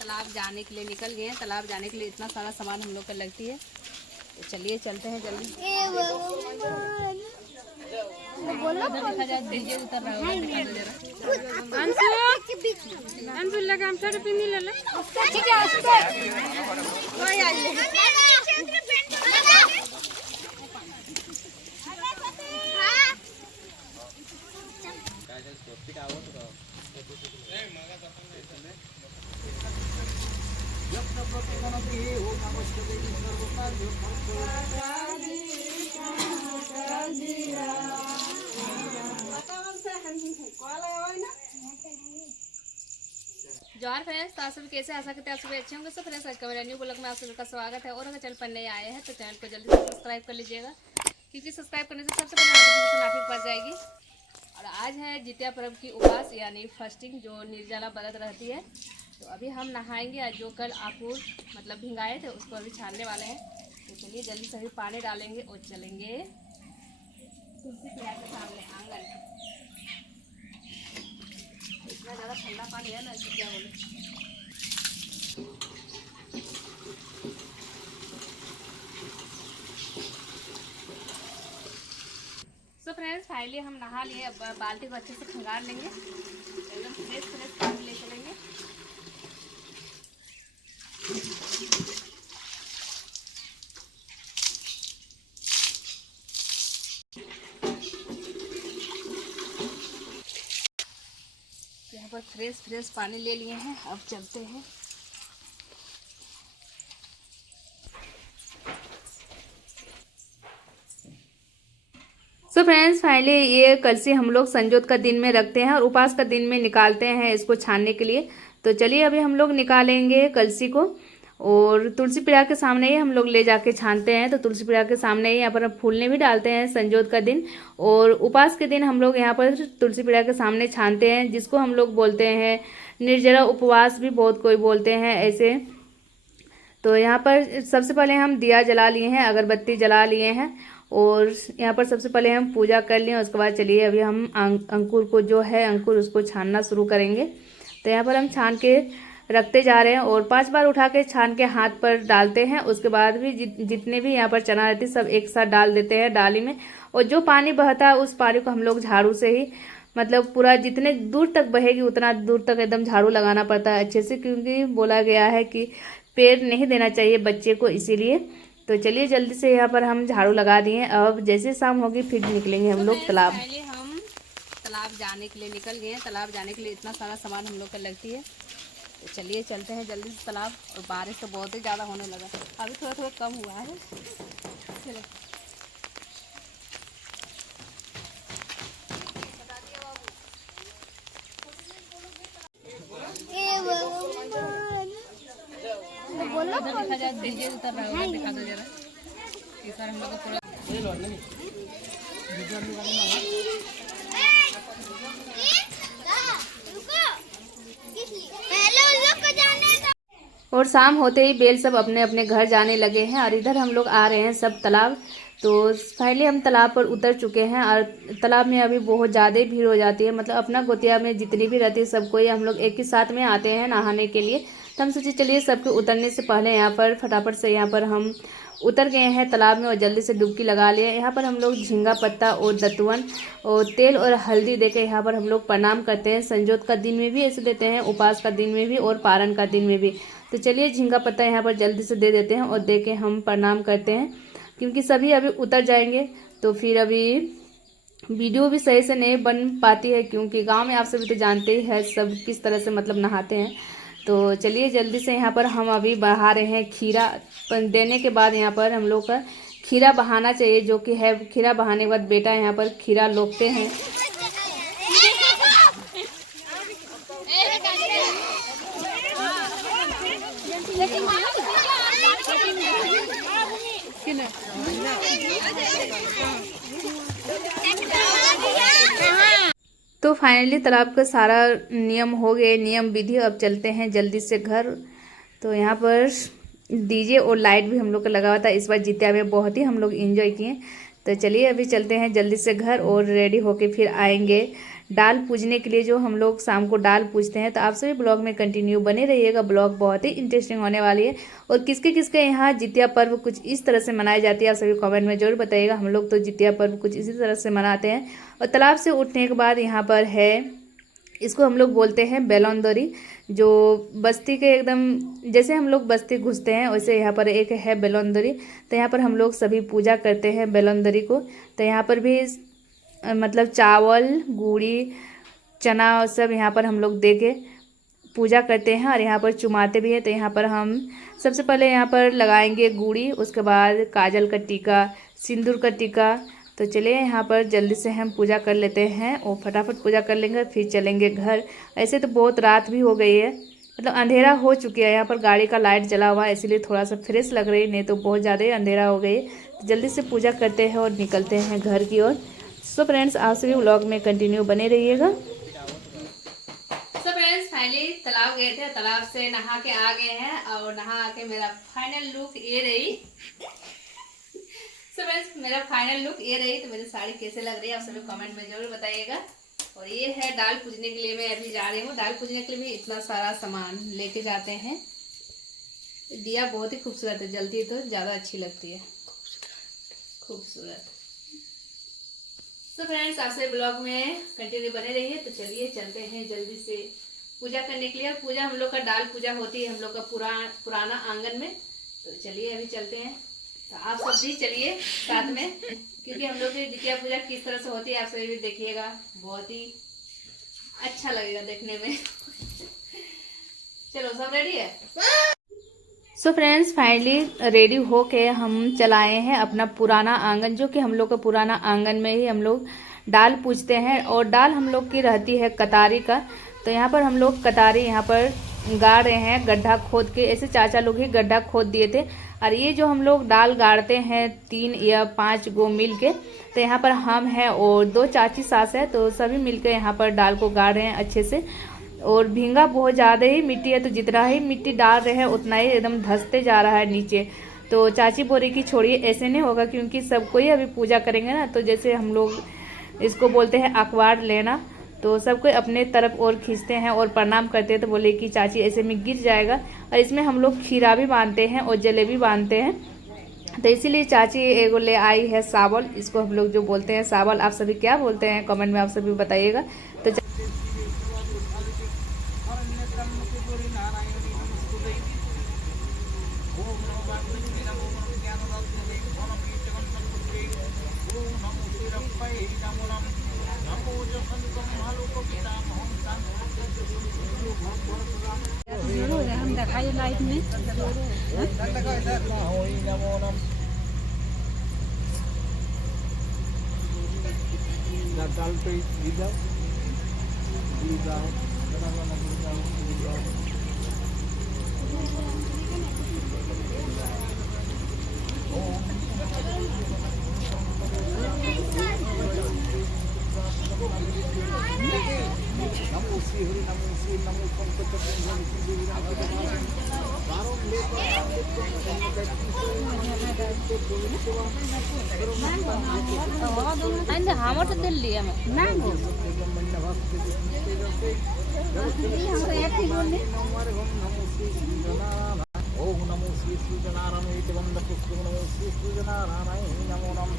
तालाब जाने के लिए निकल गए हैं। तालाब जाने के लिए इतना सारा सामान हम लोग को लगती है, तो चलिए चलते हैं जल्दी। देखा जाए डीजे उतर रहा होगा, दिखा दो जरा। अंशु लगा हम सारे पिन्नी ले ले। ठीक है उसको कोई आ ले। जोहार फ्रेंड्स, तो आप सभी कैसे आशा करते हैं आप सभी अच्छे होंगे। सब फ्रेंड्स आज का मेरा न्यू ब्लॉग में आप सभी का स्वागत है। और अगर चैनल पर नए आए हैं तो चैनल को जल्दी से सब्सक्राइब कर लीजिएगा, क्योंकि सब्सक्राइब करने से सबसे पहले नोटिफिकेशन आप ही पास जाएगी। और आज है जितिया पर्व की उपवास यानी फास्टिंग, जो निर्जला व्रत रहती है। तो अभी हम नहाएंगे, आज जो कल आपूर मतलब भिंगाए थे उसको अभी छानने वाले हैं। तो चलिए जल्दी से अभी पानी डालेंगे और चलेंगे तुलसी पिया के सामने आंगन। इतना ज़्यादा ठंडा पानी है ना, इसको क्या बोले। सो फ्रेंड्स फाइनली हम नहा लिए। अब बाल्टी को अच्छे से खंगार लेंगे, एकदम फ्रेश फ्रेश पानी ले चलेंगे। यहाँ पर फ्रेश पानी ले लिए हैं, अब चलते हैं। सो फ्रेंड्स फाइनली ये कलसी हम लोग संजोत का दिन में रखते हैं और उपास का दिन में निकालते हैं इसको छानने के लिए। तो चलिए अभी हम लोग निकालेंगे कलसी को और तुलसी पिड़ा के सामने ही हम लोग ले जाके छानते हैं। तो तुलसी पिड़ा के सामने ही यहाँ पर फूलने भी डालते हैं संजोत का दिन, और उपास के दिन हम लोग यहाँ पर तुलसी पिड़ा के सामने छानते हैं, जिसको हम लोग बोलते हैं निर्जला उपवास भी बहुत कोई बोलते हैं ऐसे। तो यहाँ पर सबसे पहले हम दिया जला लिए हैं, अगरबत्ती जला लिए हैं और यहाँ पर सबसे पहले हम पूजा कर लिए। उसके बाद चलिए अभी हम अंकुर को जो है अंकुर उसको छानना शुरू करेंगे। तो यहाँ पर हम छान के रखते जा रहे हैं और 5 बार उठा के छान के हाथ पर डालते हैं। उसके बाद भी जितने भी यहाँ पर चना रहती सब एक साथ डाल देते हैं डाली में, और जो पानी बहता है उस पानी को हम लोग झाड़ू से ही मतलब पूरा जितने दूर तक बहेगी उतना दूर तक एकदम झाड़ू लगाना पड़ता है अच्छे से, क्योंकि बोला गया है कि पैर नहीं देना चाहिए बच्चे को, इसीलिए। तो चलिए जल्दी से यहाँ पर हम झाड़ू लगा दिए। अब जैसे शाम होगी फिर निकलेंगे हम लोग तालाब। पहले हम तालाब जाने के लिए निकल गए हैं। तालाब जाने के लिए इतना सारा सामान हम लोग को लगती है, तो चलिए चलते हैं जल्दी से तालाब। और बारिश तो बहुत ही ज़्यादा होने लगा, अभी थोड़ा थोड़ा कम हुआ है। चलो देखा जाए डीजे उतर रहा होगा, दिखा दो जरा। इस बार हम लोग को और शाम होते ही बेल सब अपने अपने घर जाने लगे हैं और इधर हम लोग आ रहे हैं सब तालाब। तो पहले हम तालाब पर उतर चुके हैं और तालाब में अभी बहुत ज़्यादा भीड़ हो जाती है, मतलब अपना गोतिया में जितनी भी रहती है सबको ही हम लोग एक ही साथ में आते हैं नहाने के लिए। तो हम सोचे चलिए सबके उतरने से पहले यहाँ पर फटाफट से यहाँ पर हम उतर गए हैं तालाब में और जल्दी से डुबकी लगा लिए। यहाँ पर हम लोग झींगा पत्ता और दतवन और तेल और हल्दी देके यहाँ पर हम लोग प्रणाम करते हैं। संजोत का दिन में भी ऐसे देते हैं, उपास का दिन में भी और पारण का दिन में भी। तो चलिए झींगा पत्ता यहाँ पर जल्दी से दे देते हैं और दे के हम प्रणाम करते हैं, क्योंकि सभी अभी उतर जाएंगे तो फिर अभी वीडियो भी सही से नहीं बन पाती है, क्योंकि गांव में आप सभी तो जानते ही है सब किस तरह से मतलब नहाते हैं। तो चलिए जल्दी से यहाँ पर हम अभी बहा रहे हैं खीरा देने के बाद यहाँ पर हम लोग का खीरा बहाना चाहिए, जो कि है खीरा बहाने के बाद बेटा यहाँ पर खीरा लोपते हैं। तो फाइनली तालाब का सारा नियम हो गए, नियम विधि। अब चलते हैं जल्दी से घर। तो यहाँ पर डीजे और लाइट भी हम लोग का लगा हुआ था। इस बार जितिया में बहुत ही हम लोग एंजॉय किए। तो चलिए अभी चलते हैं जल्दी से घर और रेडी होके फिर आएंगे डाल पूजने के लिए, जो हम लोग शाम को डाल पूजते हैं। तो आप सभी ब्लॉग में कंटिन्यू बने रहिएगा, ब्लॉग बहुत ही इंटरेस्टिंग होने वाली है। और किसके किसके यहाँ जितिया पर्व कुछ इस तरह से मनाई जाती है आप सभी कमेंट में जरूर बताइएगा। हम लोग तो जितिया पर्व कुछ इसी तरह से मनाते हैं। और तालाब से उठने के बाद यहाँ पर है, इसको हम लोग बोलते हैं बेलौंदरी, जो बस्ती के एकदम जैसे हम लोग बस्ती घुसते हैं वैसे यहाँ पर एक है बेलौंदरी। तो यहाँ पर हम लोग सभी पूजा करते हैं बेलौंदरी को। तो यहाँ पर भी मतलब चावल, गुड़ी, चना और सब यहाँ पर हम लोग दे के पूजा करते हैं और यहाँ पर चुमाते भी हैं। तो यहाँ पर हम सबसे पहले यहाँ पर लगाएंगे गुड़ी, उसके बाद काजल का टीका, सिंदूर का टीका। तो चलिए यहाँ पर जल्दी से हम पूजा कर लेते हैं और फटाफट पूजा कर लेंगे, फिर चलेंगे घर। ऐसे तो बहुत रात भी हो गई है, मतलब अंधेरा हो चुकी है। यहाँ पर गाड़ी का लाइट जला हुआ है इसीलिए थोड़ा सा फ्रेश लग रही है, नहीं तो बहुत ज़्यादा ही अंधेरा हो गई है। तो जल्दी से पूजा करते हैं और निकलते हैं घर की ओर। सो फ्रेंड्स आप सभी व्लॉग में कंटिन्यू बने रहिएगा। सो फ्रेंड्स फाइनली तालाब गए थे, तालाब से नहा के आ गए हैं और नहा के मेरा फाइनल लुक ये रही। सो फ्रेंड्स मेरा फाइनल लुक ये रही। तो मेरी साड़ी कैसे लग रही है आप सभी कमेंट में जरूर बताइएगा। और ये है डाल पूजने के लिए मैं अभी जा रही हूँ। डाल पूजने के लिए भी इतना सारा सामान लेके जाते हैं। दिया बहुत ही खूबसूरत है, जलती है तो ज़्यादा अच्छी लगती है, खूबसूरत। तो फ्रेंड्स आपसे ब्लॉग में कंटिन्यू बने रहिए। तो चलिए चलते हैं जल्दी से पूजा करने के लिए। और पूजा हम लोग का डाल पूजा होती है हम लोग का पुराना आंगन में। तो चलिए अभी चलते हैं। तो आप सब भी चलिए साथ में, क्योंकि हम लोग की जितिया पूजा किस तरह से होती है आप सभी भी देखिएगा, बहुत ही अच्छा लगेगा देखने में। चलो सब रेडी है। सो फ्रेंड्स फाइनली रेडी हो के हम चलाए हैं अपना पुराना आंगन, जो कि हम लोग का पुराना आंगन में ही हम लोग डाल पूजते हैं। और डाल हम लोग की रहती है कतारी का। तो यहाँ पर हम लोग कतारी यहाँ पर गाड़ रहे हैं गड्ढा खोद के। ऐसे चाचा लोग ही गड्ढा खोद दिए थे। और ये जो हम लोग डाल गाड़ते हैं 3 या 5 गो मिल के। तो यहाँ पर हम हैं और 2 चाची सास है, तो सभी मिलकर यहाँ पर डाल को गाड़ रहे हैं अच्छे से। और भींगा बहुत ज़्यादा ही मिट्टी है, तो जितना ही मिट्टी डाल रहे हैं उतना ही एकदम धंसते जा रहा है नीचे। तो चाची बोले कि छोड़िए ऐसे नहीं होगा, क्योंकि सबको ही अभी पूजा करेंगे ना। तो जैसे हम लोग इसको बोलते हैं अखबार लेना, तो सबको अपने तरफ और खींचते हैं और प्रणाम करते हैं। तो बोले कि चाची ऐसे में गिर जाएगा। और इसमें हम लोग खीरा भी बांधते हैं और जलेबी बांधते हैं। तो इसीलिए चाची एगो ले आई है सावल, इसको हम लोग जो बोलते हैं सावल। आप सभी क्या बोलते हैं कमेंट में आप सभी बताइएगा। तो हम दिखाई लाइट में डाल पे हमर दिल्ली ओम नमो श्री सूर्यनारायण नमो श्री सूर्यनारायण नमो नम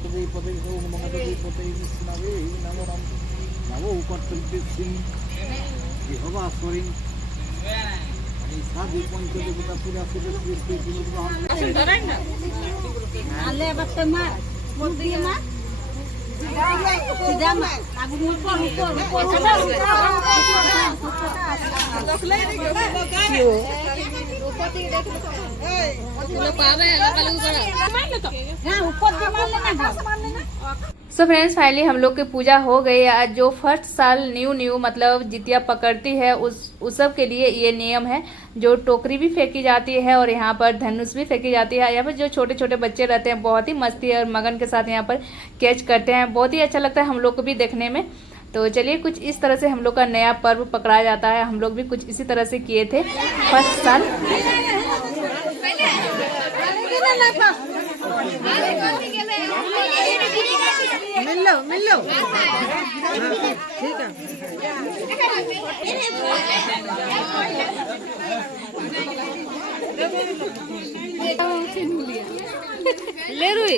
पदे पदे ओम नमो पदे पदे विष्णवे नमो नम नमो उपत्ति सिंह यहोवा स्वरिं साधु पंचदेवता पूजा पूजा श्री गुरुग्रहण आले बत्तमा मुद्दिमा सिदामा आगु ऊपर सो फ्रेंड्स फाइनली हम लोग की पूजा हो गई। आज जो फर्स्ट साल न्यू मतलब जितिया पकड़ती है उस सब के लिए ये नियम है। जो टोकरी भी फेंकी जाती है और यहाँ पर धनुष भी फेंकी जाती है। यहाँ पर जो छोटे छोटे बच्चे रहते हैं बहुत ही मस्ती और मगन के साथ यहाँ पर कैच करते हैं, बहुत ही अच्छा लगता है हम लोग को भी देखने में। तो चलिए कुछ इस तरह से हम लोग का नया पर्व पकड़ा जाता है। हम लोग भी कुछ इसी तरह से किए थे फर्स्ट साल। मिल लो ठीक है। ले रुई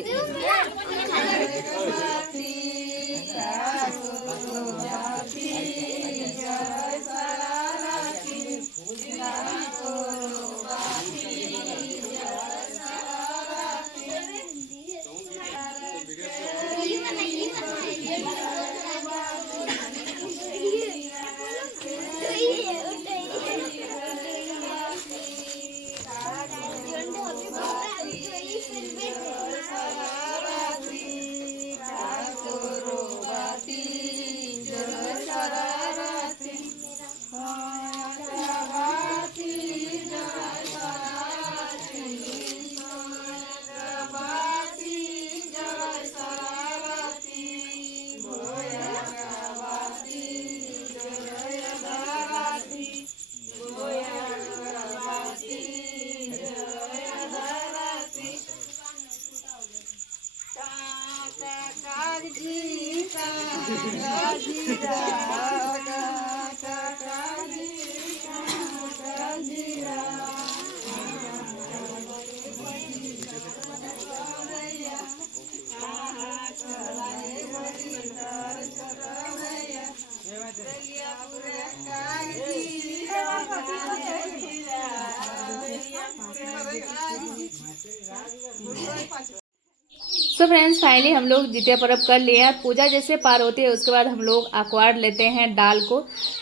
सो फ्रेंड्स फाइनली हम लोग जितिया पर्व कर लिए हैं। पूजा जैसे पार होती है उसके बाद हम लोग अखबार लेते हैं डाल को।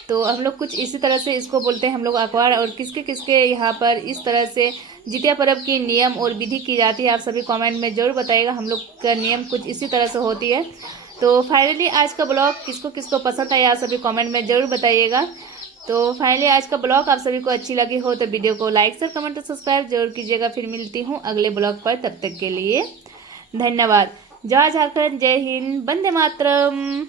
तो हम लोग कुछ इसी तरह से इसको बोलते हैं हम लोग अखबार। और किसके किसके यहाँ पर इस तरह से जितिया पर्व की नियम और विधि की जाती है आप सभी कमेंट में ज़रूर बताइएगा। हम लोग का नियम कुछ इसी तरह से होती है। तो फाइनली आज का ब्लॉग किसको किसको पसंद आया आप सभी कमेंट में ज़रूर बताइएगा। तो फाइनली आज का ब्लॉग आप सभी को अच्छी लगी हो तो वीडियो को लाइक शेयर कमेंट और सब्सक्राइब जरूर कीजिएगा। फिर मिलती हूँ अगले ब्लॉग पर, तब तक के लिए धन्यवाद। जय झारखंड, जय हिंद, वंदे मातरम।